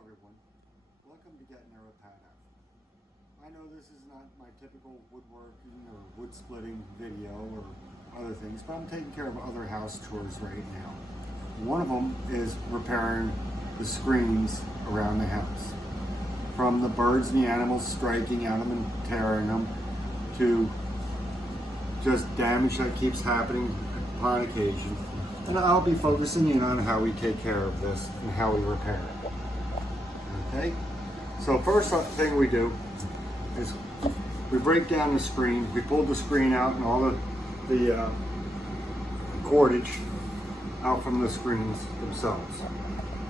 everyone, welcome to Getting There with Pat F. I know this is not my typical woodworking or wood splitting video or other things, but I'm taking care of other house chores right now. One of them is repairing the screens around the house. From the birds and the animals striking at them and tearing them, to just damage that keeps happening upon occasion. And I'll be focusing in on how we take care of this and how we repair it. Okay? So first thing we do is we break down the screen. We pull the screen out and all the cordage out from the screens themselves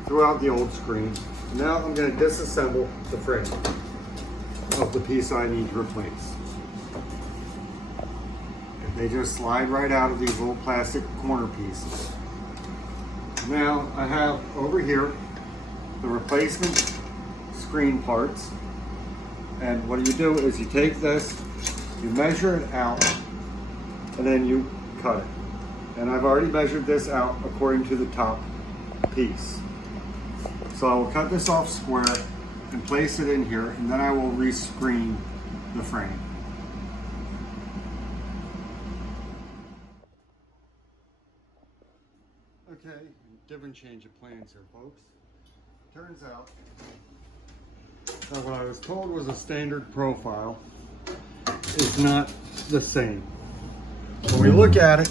throughout the old screen. Now I'm going to disassemble the frame of the piece I need to replace. They just slide right out of these little plastic corner pieces. Now I have over here the replacement screen parts. And what you do is you take this, you measure it out, and then you cut it. And I've already measured this out according to the top piece. So I will cut this off square and place it in here, and then I will rescreen the frame. Okay, different change of plans here, folks. Turns out that what I was told was a standard profile is not the same. When we look at it,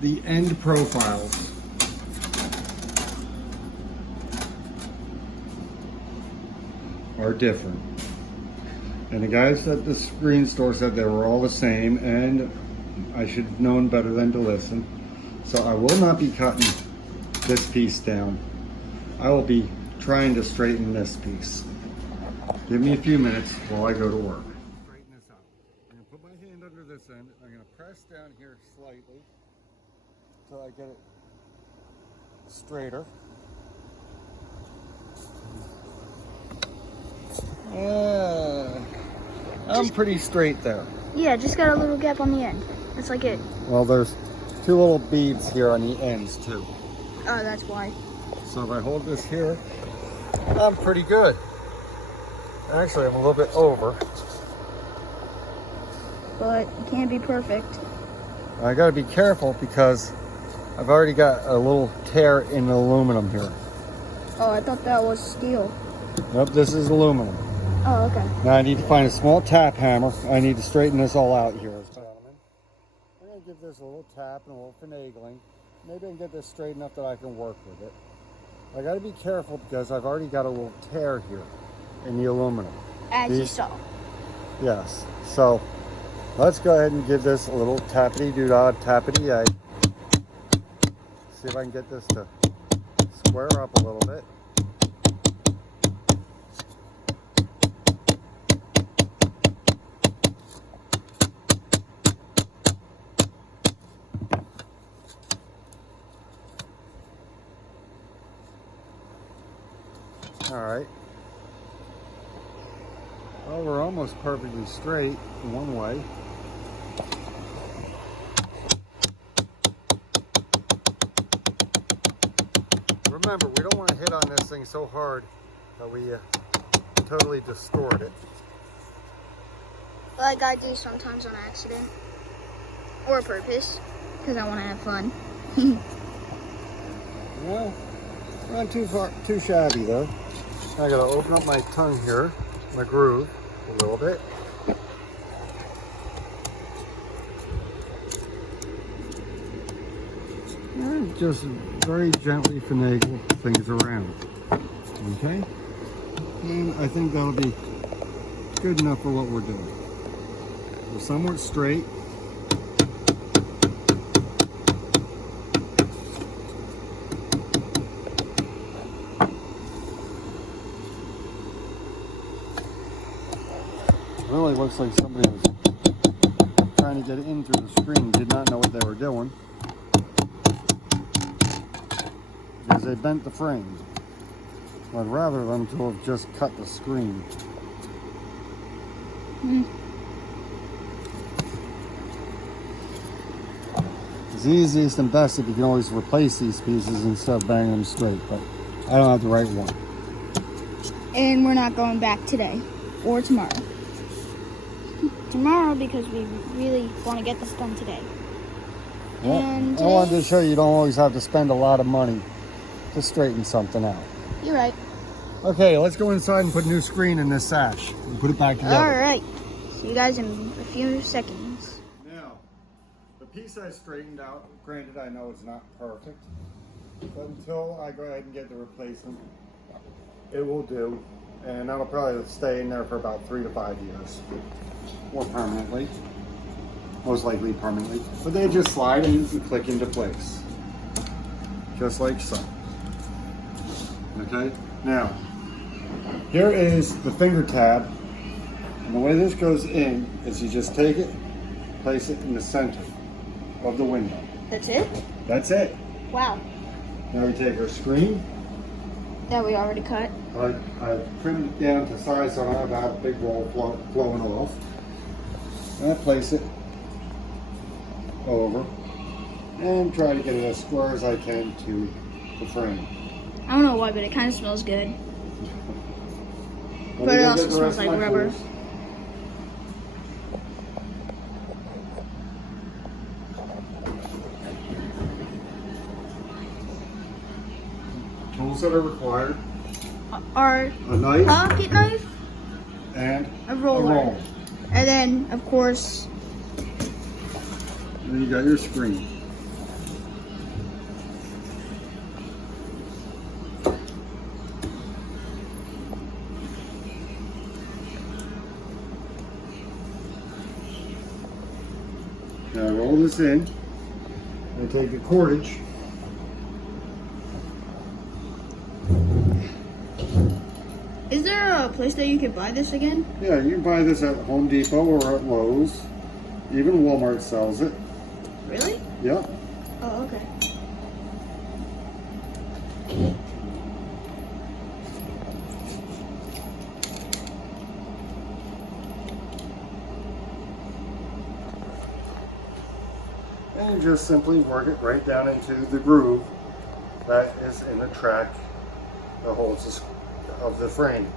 the end profiles are different. And the guys at the screen store said they were all the same, and I should have known better than to listen. So I will not be cutting this piece down. I will be trying to straighten this piece. Give me a few minutes while I go to work. Straighten this out. I'm gonna put my hand under this end. I'm gonna press down here slightly till I get it straighter. I'm pretty straight there. Yeah, just got a little gap on the end. That's like it. Well, there's two little beads here on the ends too. Oh, that's why. So if I hold this here, I'm pretty good. Actually, I'm a little bit over. But it can't be perfect. I gotta be careful because I've already got a little tear in the aluminum here. Oh, I thought that was steel. Nope, this is aluminum. Oh, okay. Now I need to find a small tap hammer. I need to straighten this all out here. Gentlemen, I'm gonna give this a little tap and a little finagling. Maybe I can get this straight enough that I can work with it. I gotta be careful because I've already got a little tear here in the aluminum. As you saw. Yes. So let's go ahead and give this a little tappity-doo-dah, tappity-yay. See if I can get this to square up a little bit. All right. Well, we're almost perfectly straight in one way. Remember, we don't want to hit on this thing so hard that we totally distort it. Like I do sometimes on accident. Or purpose. Because I want to have fun. Well, not too shabby though. I gotta open up my tongue here, my groove, a little bit. And just very gently finagle things around. Okay? And I think that'll be good enough for what we're doing. We're somewhat straight. It really looks like somebody was trying to get in through the screen, did not know what they were doing, because they bent the frame. But rather than to have just cut the screen. It's easiest and best if you can always replace these pieces instead of banging them straight, but I don't have the right one. And we're not going back today or tomorrow. Tomorrow because we really want to get this done today. Well, And I wanted to show you don't always have to spend a lot of money to straighten something out. You're right. Okay, let's go inside and put a new screen in this sash and put it back together. All right. See you guys in a few seconds. Now, the piece I straightened out, granted I know it's not perfect, but until I go ahead and get the replacement, it will do. And that'll probably stay in there for about 3 to 5 years. Or permanently. Most likely permanently. But they just slide and click into place. Just like so. Okay? Now, here is the finger tab. And the way this goes in is you just take it, place it in the center of the window. That's it? That's it. Wow. Now we take our screen. That we already cut. I trimmed it down to size so I don't have a big roll flowing off. And I place it over and try to get it as square as I can to the frame. I don't know why, but it kind of smells good. Let But me it go also get the smells rest of like my rubber. tools. Tools that are required: Our a knife pocket knife, and a roller. roll. And then, of course, And then you got your screen. Now roll this in and take the cordage. is there a place that you can buy this again? Yeah, you can buy this at Home Depot or at Lowe's. Even Walmart sells it. Really? Yeah. Oh, okay. And you just simply work it right down into the groove that is in the track that holds the of the frame.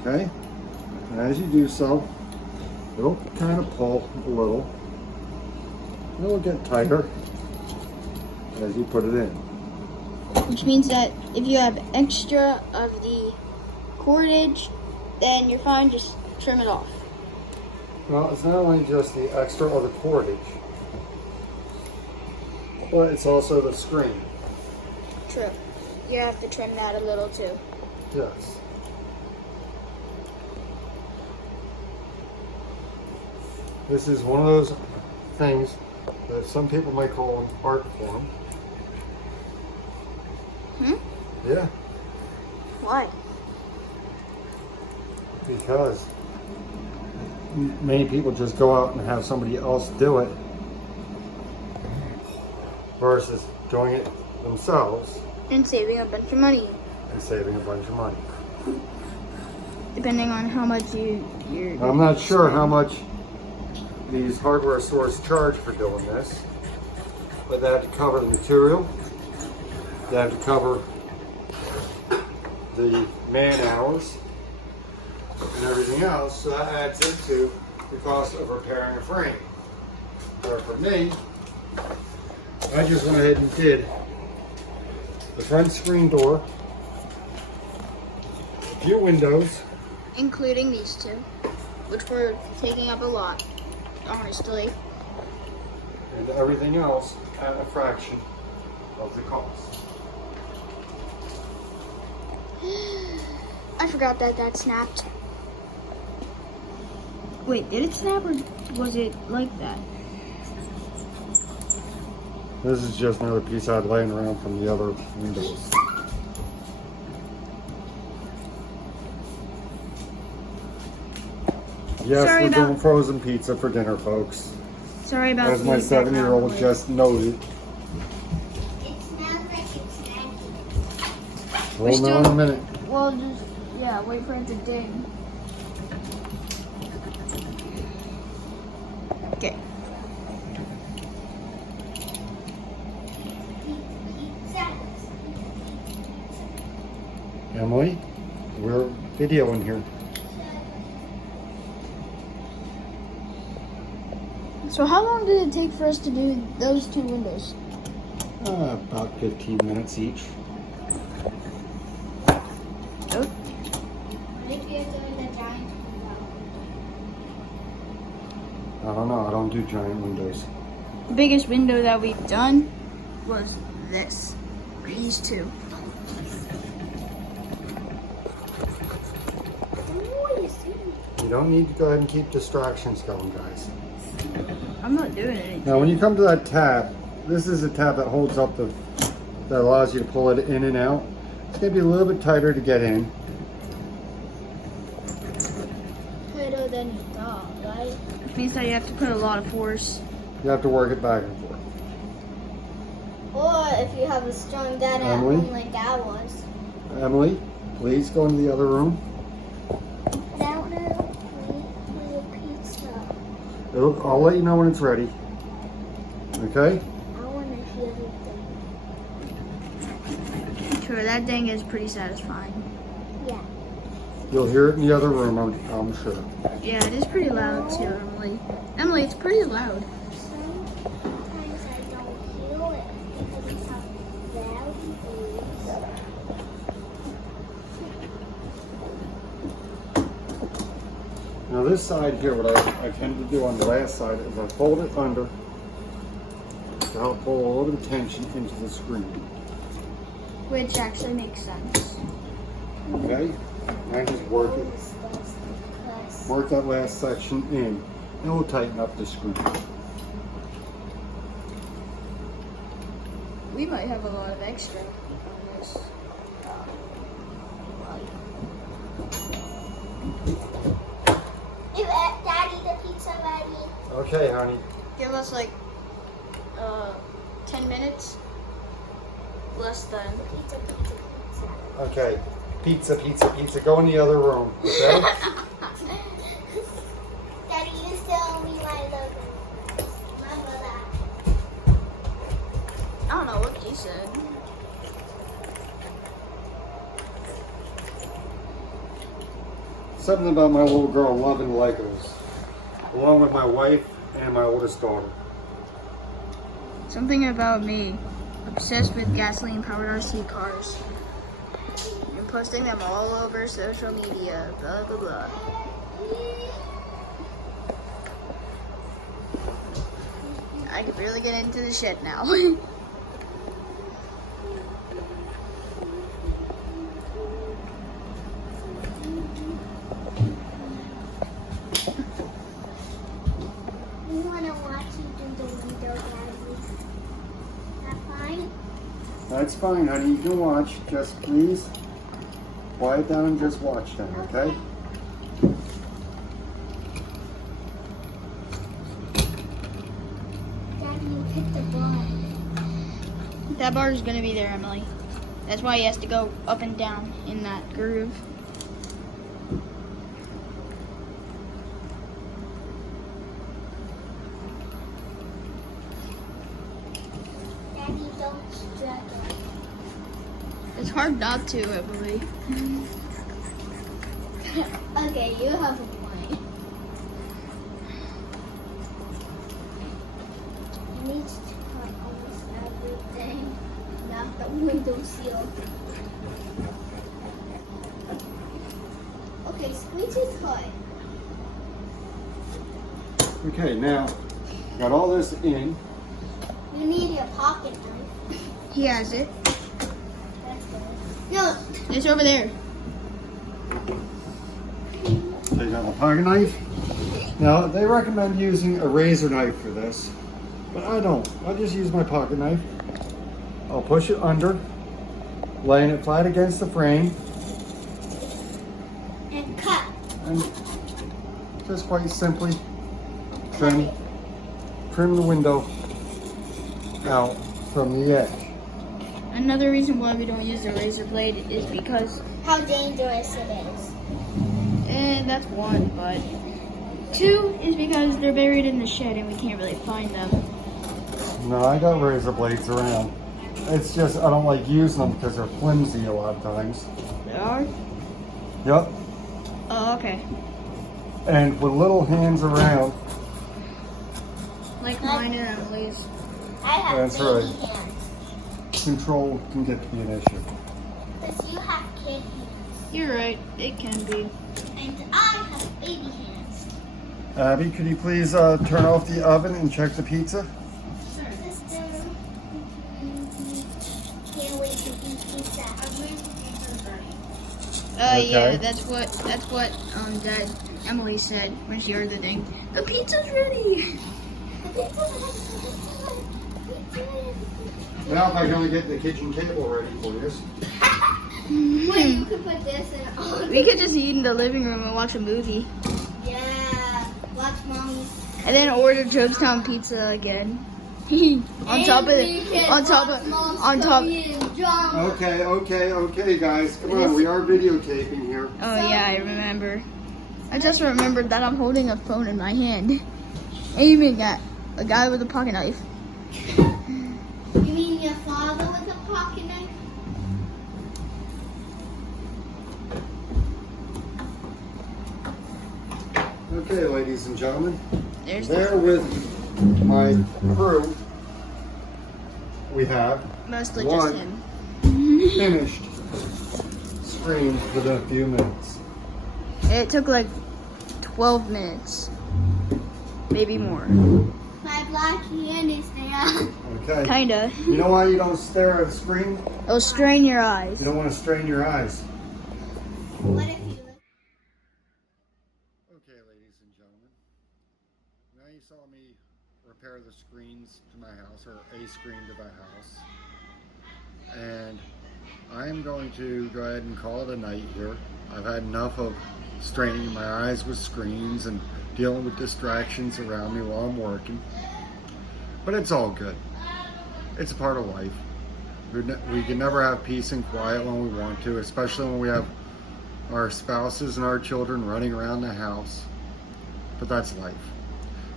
Okay? And as you do so, it'll kind of pull a little. It'll get tighter as you put it in. Which means that if you have extra of the cordage, then you're fine, just trim it off. Well, it's not only just the extra of the cordage, but it's also the screen. True. You have to trim that a little too. Yes. This is one of those things that some people might call an art form. Yeah, Why? because many people just go out and have somebody else do it versus doing it themselves And saving a bunch of money, and saving a bunch of money. depending on how much you're. I'm not sure how much these hardware stores charge for doing this, but they have to cover the material, they have to cover the man hours and everything else, so that adds into the cost of repairing a frame. Or for me, I just went ahead and did the front screen door, a few windows, Including these two, which were taking up a lot, honestly. and everything else at a fraction of the cost. I forgot that snapped. Wait, did it snap or was it like that? This is just another piece I had laying around from the other windows. Yes, Sorry we're about- doing frozen pizza for dinner, folks. Sorry about As my the 7-year-old background just noted. It smells like it's snacky. We'll know in a minute. noise. Well, just, yeah, wait for it to ding. Okay. Emily, we're videoing here. So how long did it take for us to do those two windows? About 15 minutes each. Oh, What if you're doing the giant window? I don't know. I don't do giant windows. the biggest window that we've done was this. These two. Oh, you see? You don't need to go ahead and keep distractions going, guys. I'm not doing anything. Now, when you come to that tab, this is a tab that holds up that allows you to pull it in and out. It's going to be a little bit tighter to get in. Tighter than you thought, right? Which means that you have to put a lot of force. You have to work it back and forth. Or if you have a strong dad at Emily? home like I was. Emily, please go into the other room. That one with a pizza. I'll let you know when it's ready. Okay? I want to hear the Sure, that dang is pretty satisfying. Yeah. You'll hear it in the other room, I'm sure. Yeah, it is pretty loud too, Emily. Emily, it's pretty loud. Sometimes I don't hear it because it's how loud it is. Now this side here, what I tend to do on the last side is I fold it under to help pull a little bit of tension into the screen. Which actually makes sense. Okay? And I just work that last section in. And we'll tighten up the screen. We might have a lot of extra on this. Daddy, the pizza ready. Okay, honey. Give us like 10 minutes. Less than. Pizza, pizza, pizza. Okay. Pizza, pizza, pizza. Go in the other room. Okay? Daddy, you still owe me my logo. Remember that. I don't know what he said. Something about my little girl loving Legos. Along with my wife and my oldest daughter. Something about me. Obsessed with gasoline powered RC cars. And posting them all over social media. Blah blah blah. I could really get into the shit now. We want to watch you do the window, Daddy. That fine? That's fine, honey. You can watch. Just please quiet down and just watch them, okay? Daddy, you hit the bar. That bar is gonna be there, Emily. That's why he has to go up and down in that groove. Daddy, don't struggle. It's hard not to, Emily. Okay, you have a point. You need to cut almost everything, not the windowsill. Okay, squeeze his hood. Okay, now, got all this in. You need your pocket knife. He has it. That's good. No, It's over there. Take out the pocket knife. Now, they recommend using a razor knife for this, but I don't. I just use my pocket knife. I'll push it under, laying it flat against the frame, and cut. and just quite simply trim the window out from the edge. Another reason why we don't use a razor blade is because, How dangerous it is. and that's one, but two is because they're buried in the shed and we can't really find them. No, I got razor blades around. It's just I don't like using them because they're flimsy a lot of times. Ours? Yep. Oh, okay. And with little hands around. Like mine and Emily's. I have That's baby right. hands. Control can get to be an issue. Because you have kid hands. You're right. It can be. And I have baby hands. Abby, could you please turn off the oven and check the pizza? Sister, can't wait to eat pizza. I'm going to pizza burning. Yeah, Okay. that's what Dad Emily said when she heard the thing. The pizza's ready. Now if I can only get the kitchen table ready for you. Wait, you could put this in all. We could just eat in the living room and watch a movie, Yeah, watch mommy's. and then order Jonestown pizza again. on top of it, on top. Okay, guys. Come on, we are videotaping here. Oh yeah, I remember. I just remembered that I'm holding a phone in my hand, aiming at a guy with a pocket knife. You mean your father with a pocket knife? Okay, ladies and gentlemen. There's There with my crew, we have mostly one. just him. finished screen within a few minutes. It took like 12 minutes, maybe more. My black hand is there. Okay. Kinda. You know why you don't stare at a screen? It'll strain your eyes. You don't want to strain your eyes. What if you Okay, ladies and gentlemen. Now you saw me repair the screens to my house, or a screen to the house. And I am going to go ahead and call it a night here. I've had enough of straining my eyes with screens and dealing with distractions around me while I'm working. But it's all good. It's a part of life. We can never have peace and quiet when we want to, especially when we have our spouses and our children running around the house. But that's life.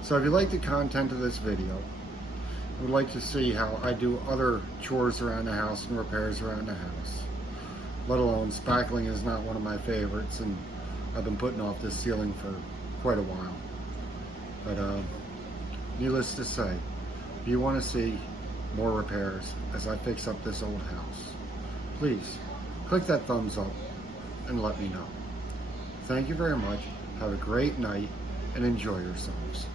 So if you like the content of this video, would like to see how I do other chores around the house and repairs around the house, let alone spackling is not one of my favorites, and I've been putting off this ceiling for quite a while. But needless to say, if you want to see more repairs as I fix up this old house, please click that thumbs up and let me know. Thank you very much. Have a great night and enjoy yourselves.